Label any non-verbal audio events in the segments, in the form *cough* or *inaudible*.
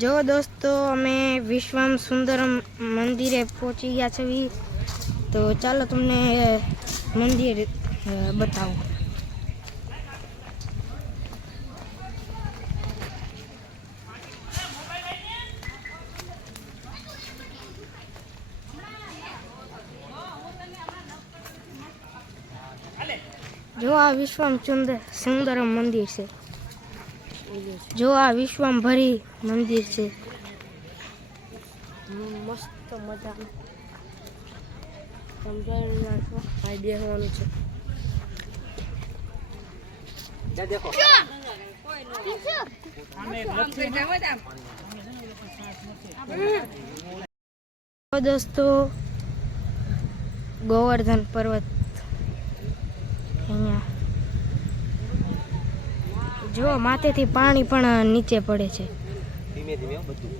જો દોસ્તો અમે વિશ્વમ સુંદરમ મંદિરે પહોંચી ગયા છે તો ચાલો તમને મંદિર અ, બતાવું. જો આ વિશ્વમ સુંદર સુંદરમ મંદિર છે. જો આ વિશ્વમ ભરી મંદિર છે. મસ્ત મજા સમજાવી નાખો આ બેસવાનું છે. તો દોસ્તો. ગોવર્ધન પર્વત. અહીંયા. જો માથેથી પાણી પણ નીચે પડે છે. ધીમે ધીમે બધું.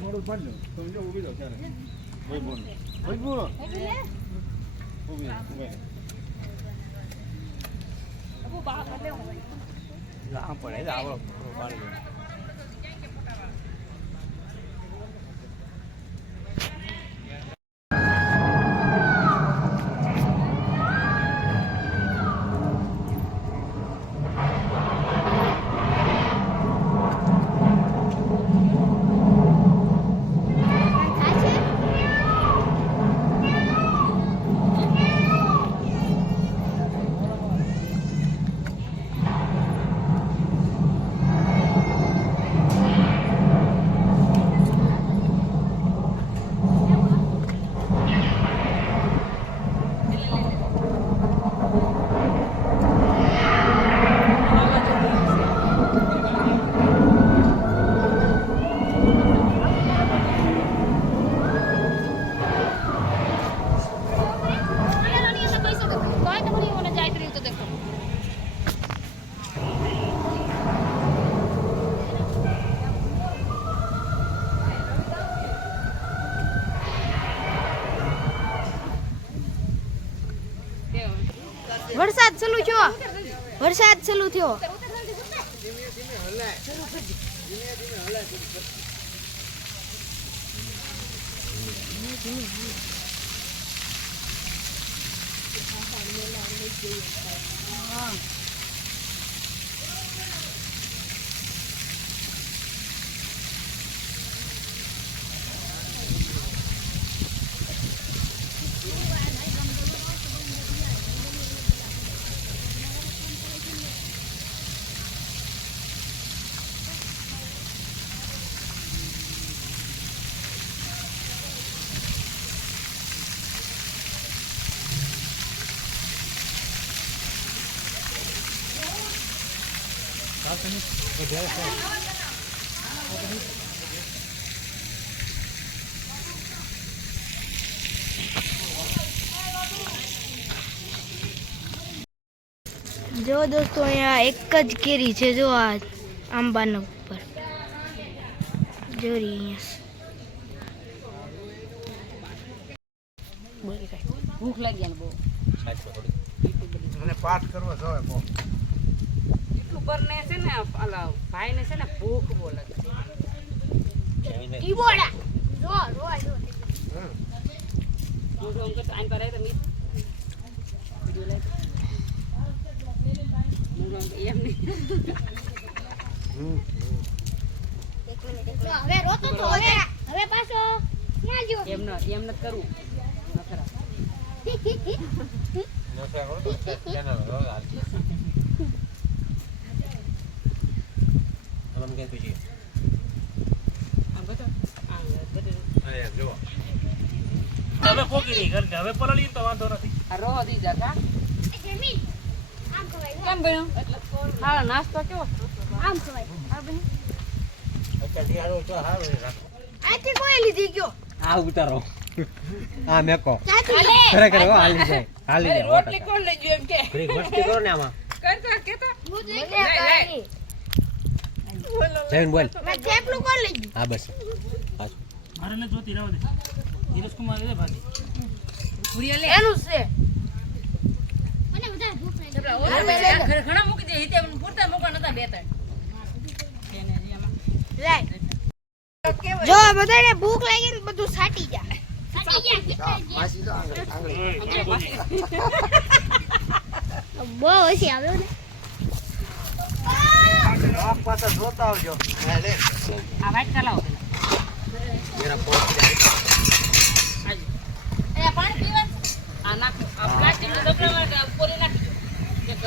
મોડું પાડજો જો ત્યારે. બોલ. બોલ. ઊભી રહો, ઊભી રહો. લાં પડે આવડો પાણી વરસાદ ચાલુ થયો. વરસાદ ચાલુ થયો. જો દોસ્તો અહીંયા એક જ કેરી છે જો આ આંબાના ઉપર. જોરી અહીંયા. ભૂખ લાગી ને બહુ. મને પાઠ કરવો જોઈએ બહુ બરને છે ને આલા ભાઈને છે ને ભૂખ બહુ લાગે. ઈબોડા જો રો જો. હું જો અંકલ આઈન પર આવી તો એમ નહીં. હવે રોતો તો હવે. હવે પાછો. ના જો. એમ ન એમ નખરા *laughs* કરો. તો ચેનલ રોગ હાલતી કેમ પૂછી જો. હવે પોકી રહી ઘર હવે પલળી તો વાંધો નથી. આ રોહ દી જા કેમ બન્યો હા નાસ્તો કેવો? આમ ખવાય. અત્યારે દિહાડો તો હારો આથી કોઈ લીધી ગયો? આ ઉતારો. આ મેકો. ખરેખર હો હાલી જાય હાલી જાય રોટલી કોણ લઈ ગયો એમ કે? ઘડીક કરો ને આમાં. કરતા કેતા? હું લઈ લઈ, લઈ. જયન બોલ. થેપલું કોણ લઈ ગયું હા બસ. મારે ને જોતી રહેવા દે. ધીરજ કુમાર દે ભાજી એનું છે. ઘણા મૂકી દે હિતે પૂરતા મૂકવા નતા બે ત્રણ. જો બધાને ભૂખ લાગી ને બધું સાટી જાય બહુ ઓછી આવ્યો ને. પાછા જોતા આવજો આ વાઈટ ચલાવો પેલા પાણી પીવાનું આ નાખો. આ પ્લાસ્ટિક નો ડબલામાં ઉપર એક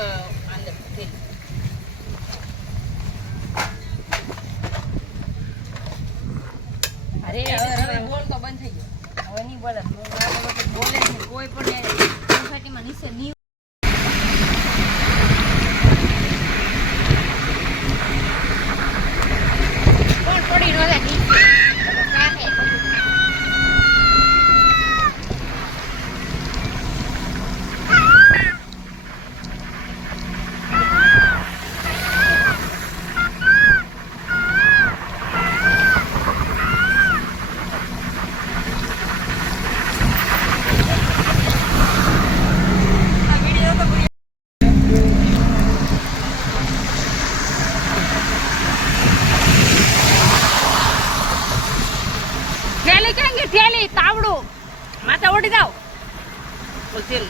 ತಾವಡು. ಮತ್ತೆ ಹೊಡಿದಾವ್ ಗೊತ್ತಿಲ್ಲ.